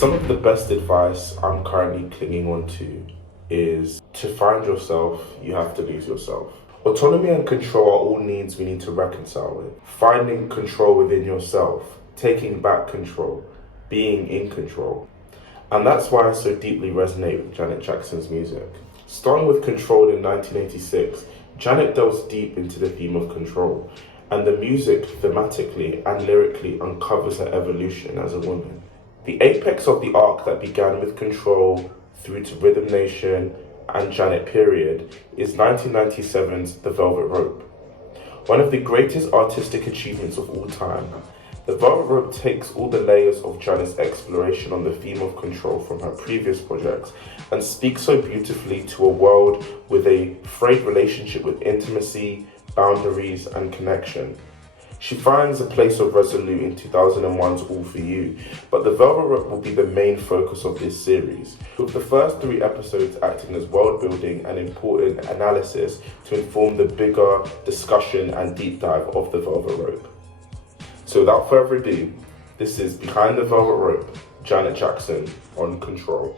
Some of the best advice I'm currently clinging on to is to find yourself, you have to lose yourself. Autonomy and control are all needs we need to reconcile with. Finding control within yourself, taking back control, being in control. And that's why I so deeply resonate with Janet Jackson's music. Starting with Control in 1986, Janet delves deep into the theme of control, and the music thematically and lyrically uncovers her evolution as a woman. The apex of the arc that began with Control through to Rhythm Nation and Janet period is 1997's The Velvet Rope. One of the greatest artistic achievements of all time, The Velvet Rope takes all the layers of Janet's exploration on the theme of control from her previous projects and speaks so beautifully to a world with a frayed relationship with intimacy, boundaries and connection. She finds a place of Resolute in 2001's All For You, but The Velvet Rope will be the main focus of this series, with the first 3 episodes acting as world building and important analysis to inform the bigger discussion and deep dive of The Velvet Rope. So without further ado, this is Behind the Velvet Rope, Janet Jackson on Control.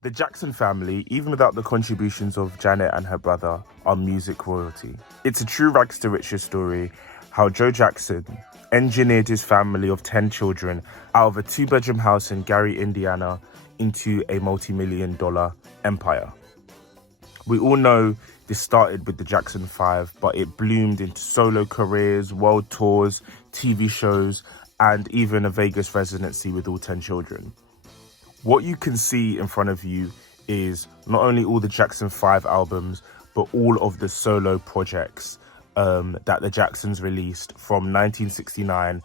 The Jackson family, even without the contributions of Janet and her brother, are music royalty. It's a true rags to riches story, how Joe Jackson engineered his family of 10 children out of a 2-bedroom house in Gary, Indiana, into a multi-million-dollar empire. We all know this started with the Jackson 5, but it bloomed into solo careers, world tours, TV shows, and even a Vegas residency with all 10 children. What you can see in front of you is not only all the Jackson 5 albums, but all of the solo projects that the Jacksons released from 1969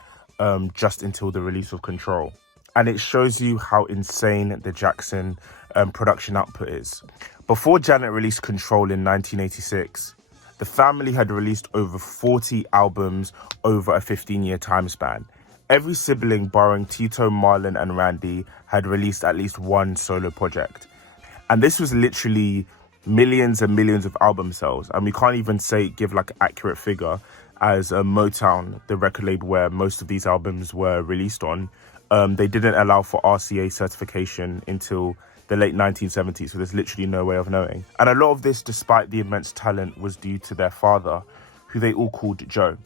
just until the release of Control. And it shows you how insane the Jackson production output is. Before Janet released Control in 1986, the family had released over 40 albums over a 15-year time span. Every sibling, barring Tito, Marlon, and Randy, had released at least one solo project. And this was literally millions and millions of album sales. And we can't even give like an accurate figure, as Motown, the record label where most of these albums were released on, they didn't allow for RCA certification until the late 1970s, so there's literally no way of knowing. And a lot of this, despite the immense talent, was due to their father, who they all called Joe.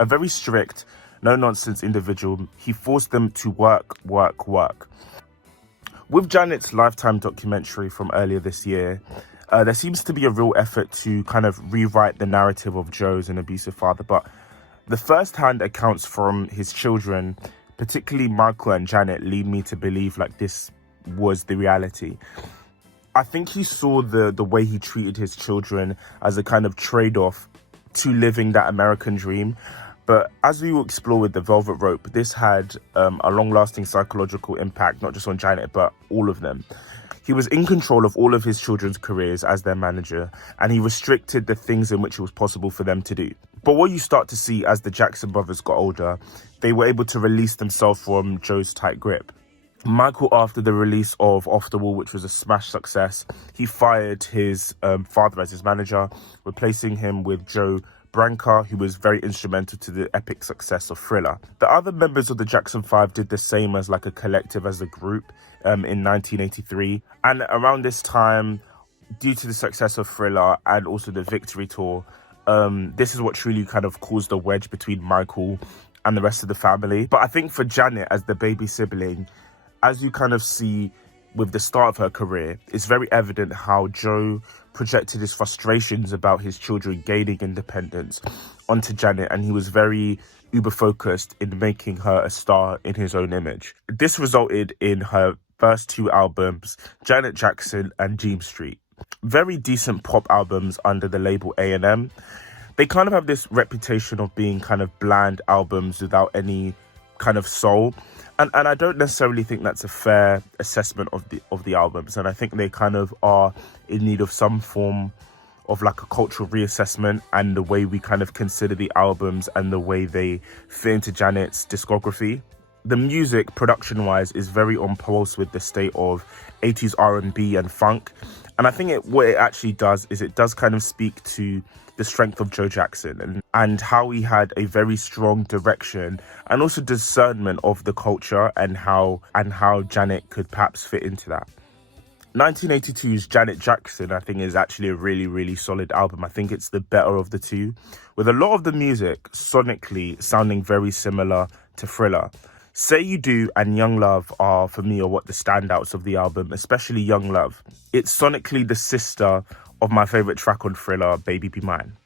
A very strict, no-nonsense individual, he forced them to work. With Janet's Lifetime documentary from earlier this year, there seems to be a real effort to kind of rewrite the narrative of Joe as an abusive father, but the first-hand accounts from his children, particularly Michael and Janet, lead me to believe like this was the reality. I think he saw the way he treated his children as a kind of trade-off to living that American dream. But as we will explore with The Velvet Rope, this had a long-lasting psychological impact, not just on Janet, but all of them. He was in control of all of his children's careers as their manager, and he restricted the things in which it was possible for them to do. But what you start to see as the Jackson brothers got older, they were able to release themselves from Joe's tight grip. Michael, after the release of Off the Wall, which was a smash success, he fired his father as his manager, replacing him with Joe Branca, who was very instrumental to the epic success of Thriller. The other members of the Jackson 5 did the same as like a collective, as a group, in 1983. And around this time, due to the success of Thriller and also the Victory Tour, this is what truly kind of caused a wedge between Michael and the rest of the family. But I think for Janet, as the baby sibling, as you kind of see with the start of her career, it's very evident how Joe projected his frustrations about his children gaining independence onto Janet, and he was very uber-focused in making her a star in his own image. This resulted in her first 2 albums, Janet Jackson and Jean Street. Very decent pop albums under the label A&M. They kind of have this reputation of being kind of bland albums without any kind of soul. And I don't necessarily think that's a fair assessment of the albums. And I think they kind of are in need of some form of like a cultural reassessment, and the way we kind of consider the albums and the way they fit into Janet's discography. The music, production-wise, is very on pulse with the state of 80s R&B and funk. And I think what it actually does is it does kind of speak to the strength of Joe Jackson and how he had a very strong direction and also discernment of the culture and how Janet could perhaps fit into that. 1982's Janet Jackson, I think, is actually a really, really solid album. I think it's the better of the two, with a lot of the music sonically sounding very similar to Thriller. Say You Do and Young Love are, for me, what the standouts of the album, especially Young Love. It's sonically the sister of my favourite track on Thriller, Baby Be Mine.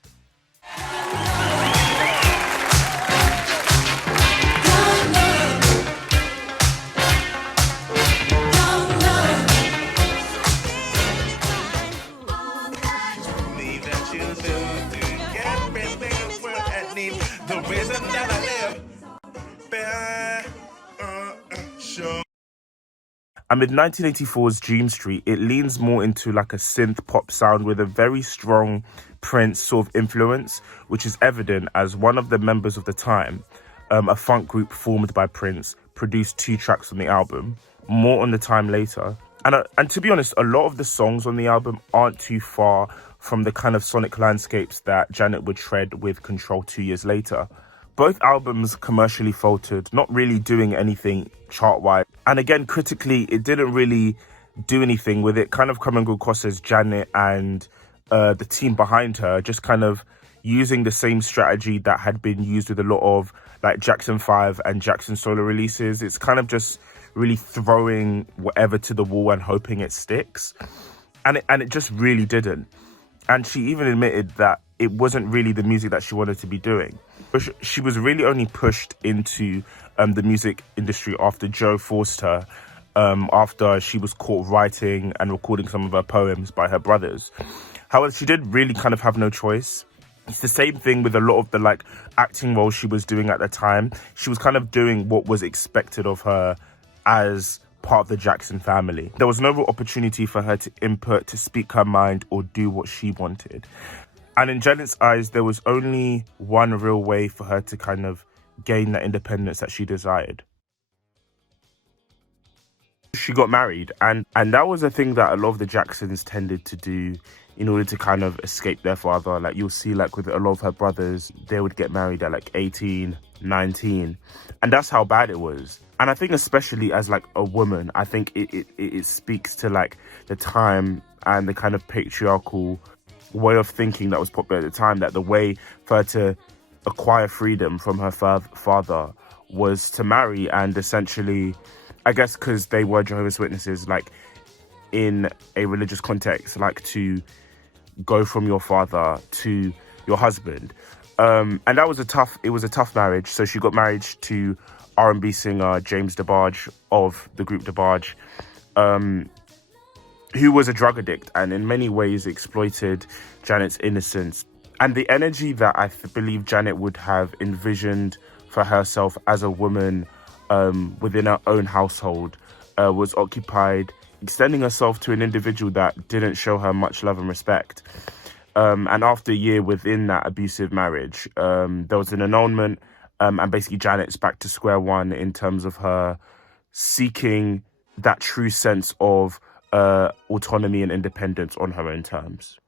And with 1984's Dream Street, it leans more into like a synth pop sound with a very strong Prince sort of influence, which is evident as one of the members of the time, a funk group formed by Prince, produced 2 tracks on the album. More on the time later. And to be honest, a lot of the songs on the album aren't too far from the kind of sonic landscapes that Janet would tread with Control 2 years later. Both albums commercially faltered, not really doing anything chart-wide. And again, critically, it didn't really do anything, with it kind of coming across as Janet and the team behind her just kind of using the same strategy that had been used with a lot of like Jackson 5 and Jackson solo releases. It's kind of just really throwing whatever to the wall and hoping it sticks. And it just really didn't. And she even admitted that it wasn't really the music that she wanted to be doing. She was really only pushed into the music industry after Joe forced her, after she was caught writing and recording some of her poems by her brothers. However, she did really kind of have no choice. It's the same thing with a lot of the like acting roles she was doing at the time. She was kind of doing what was expected of her as part of the Jackson family. There was no real opportunity for her to input, to speak her mind, or do what she wanted. And in Janet's eyes, there was only one real way for her to kind of gain that independence that she desired. She got married, and that was a thing that a lot of the Jacksons tended to do in order to kind of escape their father. Like you'll see, like with a lot of her brothers, they would get married at like 18, 19, and that's how bad it was. And I think especially as like a woman, I think it speaks to like the time and the kind of patriarchal way of thinking that was popular at the time, that the way for her to acquire freedom from her father was to marry, and essentially, I guess because they were Jehovah's Witnesses, like in a religious context, like to go from your father to your husband. And that was a tough marriage. So she got married to R&B singer James DeBarge of the group DeBarge, who was a drug addict and in many ways exploited Janet's innocence. And the energy that I believe Janet would have envisioned for herself as a woman within her own household was occupied extending herself to an individual that didn't show her much love and respect. And after a year within that abusive marriage, there was an annulment, and basically Janet's back to square one in terms of her seeking that true sense of autonomy and independence on her own terms.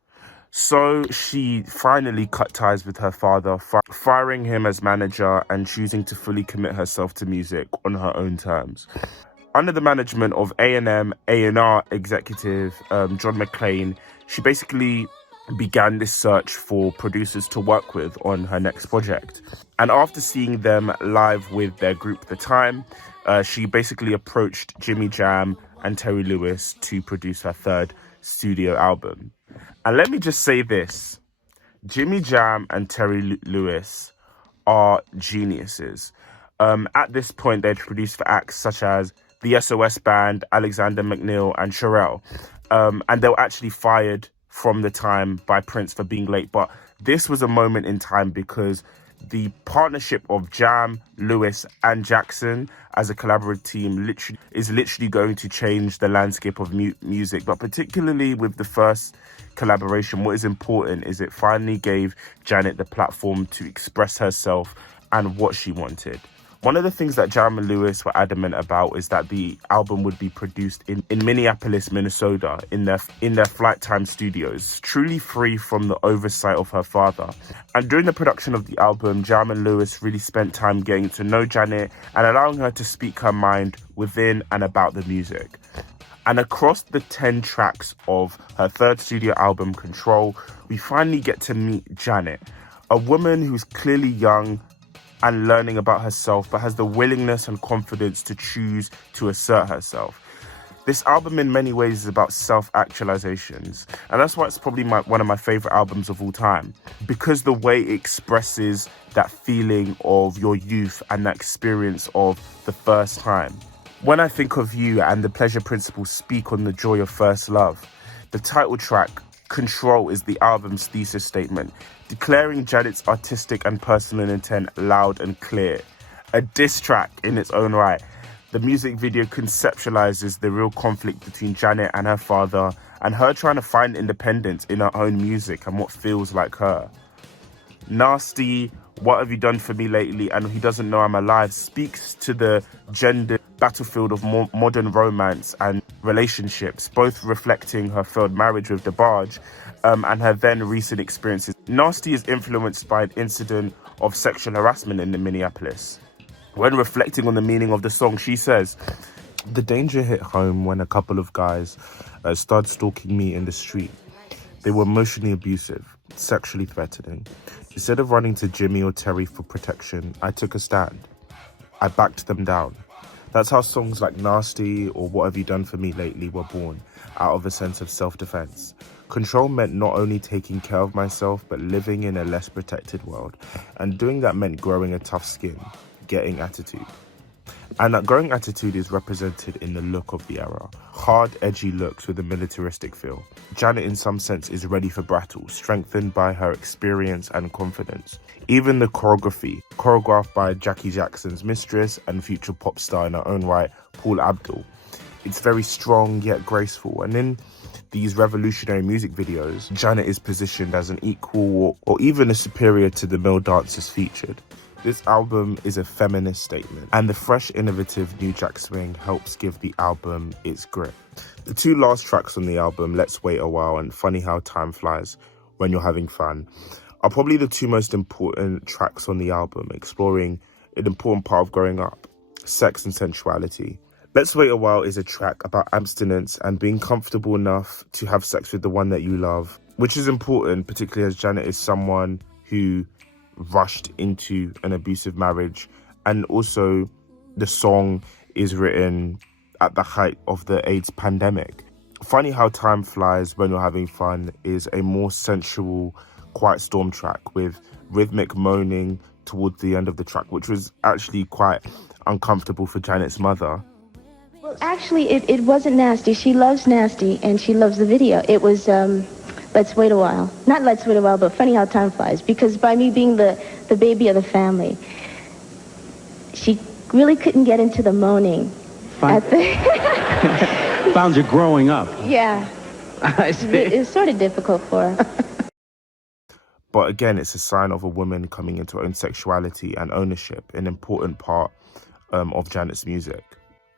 So she finally cut ties with her father, firing him as manager and choosing to fully commit herself to music on her own terms. Under the management of A&M, A&R executive John McClain, she basically began this search for producers to work with on her next project. And after seeing them live with their group at the time, she basically approached Jimmy Jam and Terry Lewis to produce her third studio album. And let me just say this, Jimmy Jam and Terry Lewis are geniuses. At this point, they'd produced for acts such as the SOS Band, Alexander McNeil, and Sherelle. And they were actually fired from the time by Prince for being late. But this was a moment in time because the partnership of Jam, Lewis, and Jackson as a collaborative team is literally going to change the landscape of music. But particularly with the first collaboration, what is important is it finally gave Janet the platform to express herself and what she wanted. One of the things that Jaram and Lewis were adamant about is that the album would be produced in Minneapolis, Minnesota, in their Flight Time studios, truly free from the oversight of her father. And during the production of the album, Jaram and Lewis really spent time getting to know Janet and allowing her to speak her mind within and about the music. And across the 10 tracks of her third studio album, Control, we finally get to meet Janet, a woman who's clearly young and learning about herself, but has the willingness and confidence to choose to assert herself. This album in many ways is about self-actualizations, and that's why it's probably one of my favorite albums of all time, because the way it expresses that feeling of your youth and that experience of the first time. When I think of you and the Pleasure Principle speak on the joy of first love, the title track, Control, is the album's thesis statement, declaring Janet's artistic and personal intent loud and clear. A diss track in its own right. The music video conceptualizes the real conflict between Janet and her father, and her trying to find independence in her own music and what feels like her. Nasty, What Have You Done For Me Lately, and He Doesn't Know I'm Alive speaks to the gender battlefield of modern romance and relationships, both reflecting her failed marriage with DeBarge and her then recent experiences. Nasty is influenced by an incident of sexual harassment in Minneapolis. When reflecting on the meaning of the song, she says, "The danger hit home when a couple of guys started stalking me in the street. They were emotionally abusive, sexually threatening. Instead of running to Jimmy or Terry for protection, I took a stand. I backed them down." That's how songs like Nasty or What Have You Done For Me Lately were born, out of a sense of self-defense. Control meant not only taking care of myself, but living in a less protected world. And doing that meant growing a tough skin, getting attitude. And that growing attitude is represented in the look of the era. Hard, edgy looks with a militaristic feel. Janet, in some sense, is ready for battle, strengthened by her experience and confidence. Even the choreography, choreographed by Jackie Jackson's mistress and future pop star in her own right, Paul Abdul. It's very strong yet graceful. And in these revolutionary music videos, Janet is positioned as an equal or even a superior to the male dancers featured. This album is a feminist statement, and the fresh, innovative New Jack Swing helps give the album its grip. The two last tracks on the album, Let's Wait a While and Funny How Time Flies When You're Having Fun, are probably the two most important tracks on the album, exploring an important part of growing up, sex and sensuality. Let's Wait a While is a track about abstinence and being comfortable enough to have sex with the one that you love, which is important, particularly as Janet is someone who rushed into an abusive marriage, and also the song is written at the height of the AIDS pandemic. Funny How Time Flies When You're Having Fun is a more sensual, quiet storm track with rhythmic moaning towards the end of the track, which was actually quite uncomfortable for Janet's mother. Well, actually, it wasn't Nasty. She loves Nasty, and she loves the video. It was Let's Wait a While. Not Let's Wait a While, but Funny How Time Flies. Because by me being the baby of the family, she really couldn't get into the moaning. Found you growing up. Yeah. I see. It was sort of difficult for her. But again, it's a sign of a woman coming into her own sexuality and ownership, an important part of Janet's music.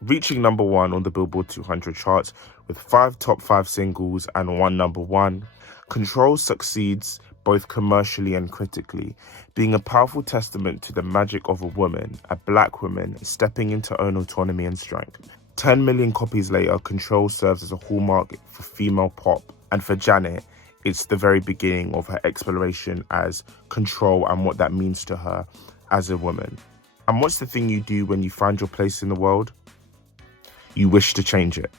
Reaching number 1 on the Billboard 200 charts with 5 top 5 singles and 1 number 1, Control succeeds both commercially and critically, being a powerful testament to the magic of a woman, a black woman, stepping into her own autonomy and strength. 10 million copies later, Control serves as a hallmark for female pop, and for Janet, it's the very beginning of her exploration as Control and what that means to her as a woman. And what's the thing you do when you find your place in the world? You wish to change it.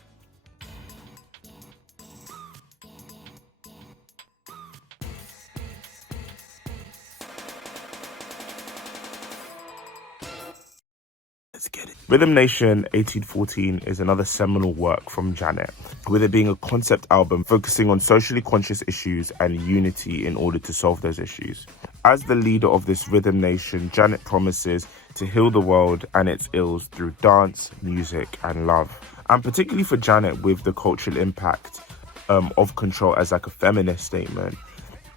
Let's get it. Rhythm Nation 1814 is another seminal work from Janet, with it being a concept album focusing on socially conscious issues and unity in order to solve those issues. As the leader of this Rhythm Nation, Janet promises to heal the world and its ills through dance, music, and love. And particularly for Janet, with the cultural impact of Control as like a feminist statement,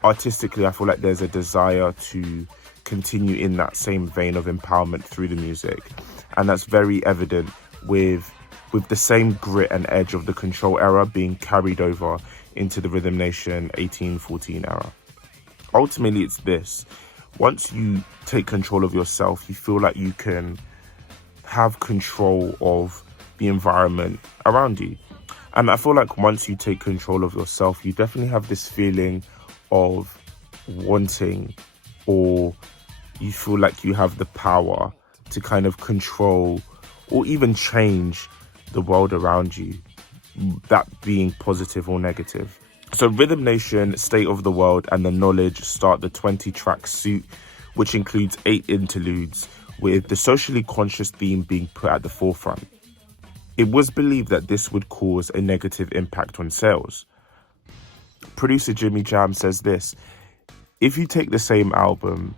artistically, I feel like there's a desire to continue in that same vein of empowerment through the music. And that's very evident with the same grit and edge of the Control era being carried over into the Rhythm Nation 1814 era. Ultimately, it's this. Once you take control of yourself, you feel like you can have control of the environment around you. And I feel like once you take control of yourself, you definitely have this feeling of wanting, or you feel like you have the power to kind of control or even change the world around you, that being positive or negative. So Rhythm Nation, State of the World, and The Knowledge start the 20-track suite, which includes 8 interludes, with the socially conscious theme being put at the forefront. It was believed that this would cause a negative impact on sales. Producer Jimmy Jam says this: if you take the same album,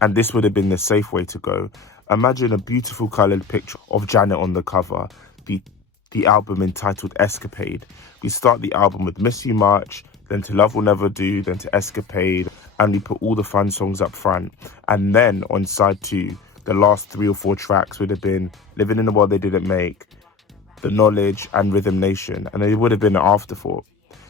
and this would have been the safe way to go, imagine a beautiful coloured picture of Janet on the cover, the album entitled Escapade. We start the album with Miss You Much, then To Love Will Never Do, then to Escapade, and we put all the fun songs up front. And then on side 2, the last 3 or 4 tracks would have been Living in a World They Didn't Make, The Knowledge, and Rhythm Nation, and it would have been an afterthought.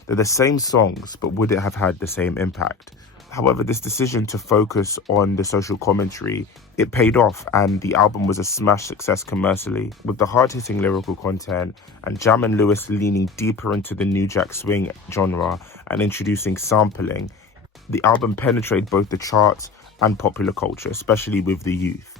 They're the same songs, but would it have had the same impact? However, this decision to focus on the social commentary, it paid off, and the album was a smash success commercially, with the hard-hitting lyrical content and Jam and Lewis leaning deeper into the New Jack Swing genre and introducing sampling. The album penetrated both the charts and popular culture, especially with the youth.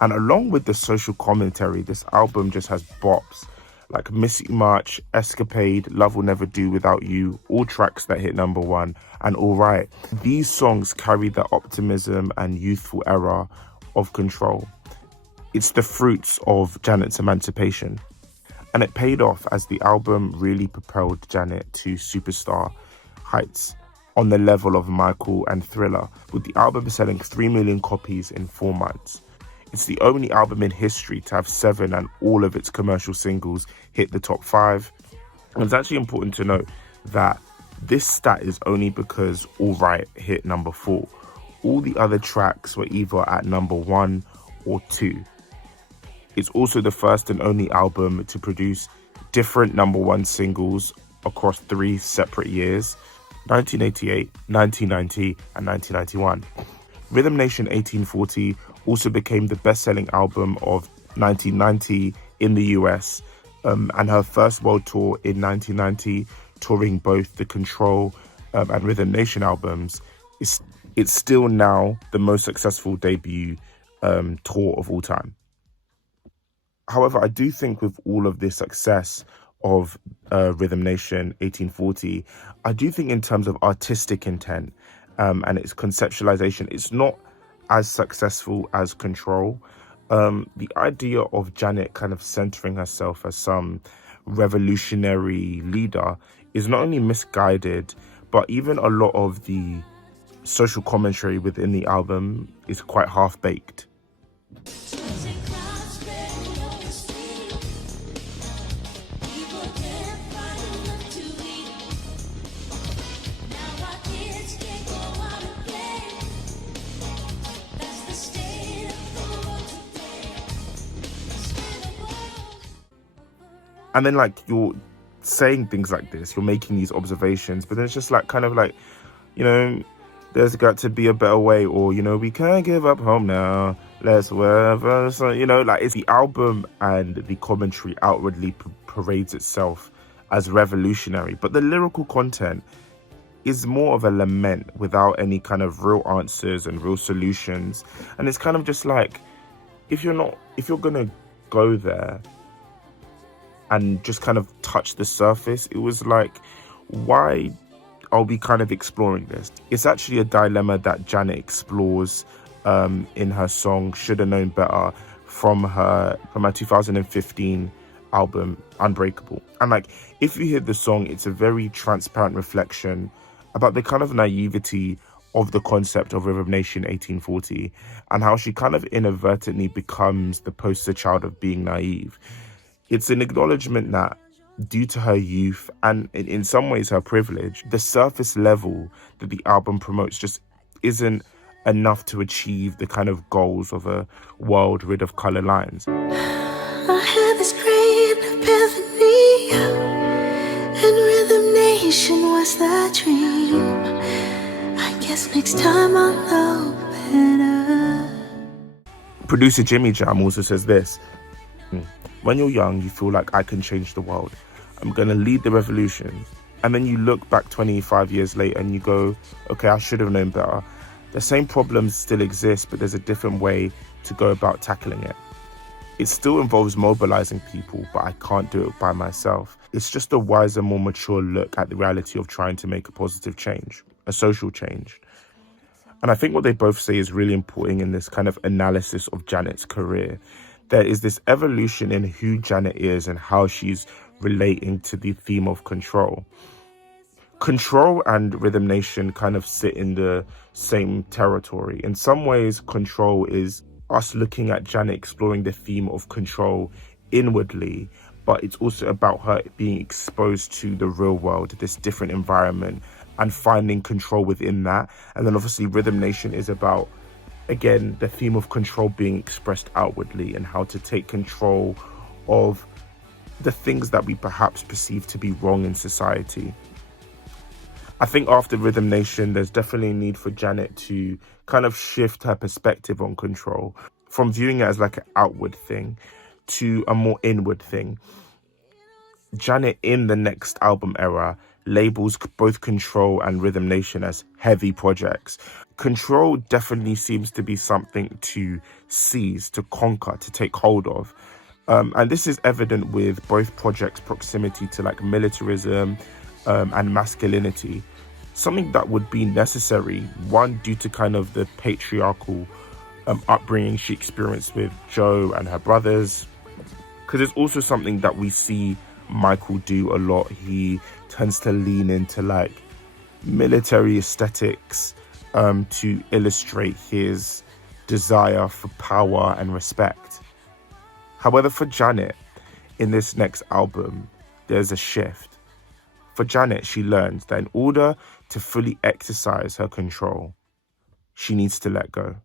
And along with the social commentary, this album just has bops like Miss You Much, Escapade, Love Will Never Do Without You, all tracks that hit #1, and Alright. These songs carry the optimism and youthful era of Control. It's the fruits of Janet's emancipation. And it paid off, as the album really propelled Janet to superstar heights on the level of Michael and Thriller, with the album selling 3 million copies in 4 months. It's the only album in history to have 7 and all of its commercial singles hit the top 5. And it's actually important to note that this stat is only because Alright hit number 4. All the other tracks were either at number 1 or 2. It's also the first and only album to produce different number 1 singles across 3 separate years: 1988, 1990, and 1991. Rhythm Nation 1840 also became the best-selling album of 1990 in the US, and her first world tour in 1990, touring both the Control and Rhythm Nation albums. It's still now the most successful debut tour of all time. However, I do think with all of this success of Rhythm Nation 1840, I do think in terms of artistic intent and its conceptualization, it's not as successful as Control. The idea of Janet kind of centering herself as some revolutionary leader is not only misguided, but even a lot of the social commentary within the album is quite half-baked. And then, like, you're saying things like this, you're making these observations, but then it's just like, kind of like, you know, there's got to be a better way, or, you know, we can't give up home now, let's wherever, so, you know, like, it's the album and the commentary outwardly parades itself as revolutionary, but the lyrical content is more of a lament without any kind of real answers and real solutions. And it's kind of just like, if you're gonna go there and just kind of touch the surface, it was like, why are we kind of exploring this? It's actually a dilemma that Janet explores in her song Shoulda Known Better from her 2015 album Unbreakable. And like, if you hear the song, it's a very transparent reflection about the kind of naivety of the concept of Rhythm Nation 1840 and how she kind of inadvertently becomes the poster child of being naive. It's an acknowledgement that due to her youth and in some ways her privilege, the surface level that the album promotes just isn't enough to achieve the kind of goals of a world rid of color lines. I had this great epiphany, and Rhythm Nation was the dream. I guess next time I'll know better. Producer Jimmy Jam also says this: when you're young, you feel like I can change the world. I'm going to lead the revolution. And then you look back 25 years later and you go, okay, I should have known better. The same problems still exist, but there's a different way to go about tackling it. It still involves mobilizing people, but I can't do it by myself. It's just a wiser, more mature look at the reality of trying to make a positive change, a social change. And I think what they both say is really important in this kind of analysis of Janet's career. There is this evolution in who Janet is and how she's relating to the theme of control. Control and Rhythm Nation kind of sit in the same territory. In some ways, Control is us looking at Janet exploring the theme of control inwardly, but it's also about her being exposed to the real world, this different environment, and finding control within that. And then obviously Rhythm Nation is about, again, the theme of control being expressed outwardly and how to take control of the things that we perhaps perceive to be wrong in society. I think after Rhythm Nation, there's definitely a need for Janet to kind of shift her perspective on control from viewing it as like an outward thing to a more inward thing. Janet in the next album era labels both Control and Rhythm Nation as heavy projects. Control definitely seems to be something to seize, to conquer, to take hold of. And this is evident with both projects' proximity to like militarism and masculinity. Something that would be necessary, one, due to kind of the patriarchal upbringing she experienced with Joe and her brothers, because it's also something that we see Michael do a lot. He tends to lean into like military aesthetics to illustrate his desire for power and respect. However, for Janet, in this next album, there's a shift. For Janet, she learns that in order to fully exercise her control, she needs to let go.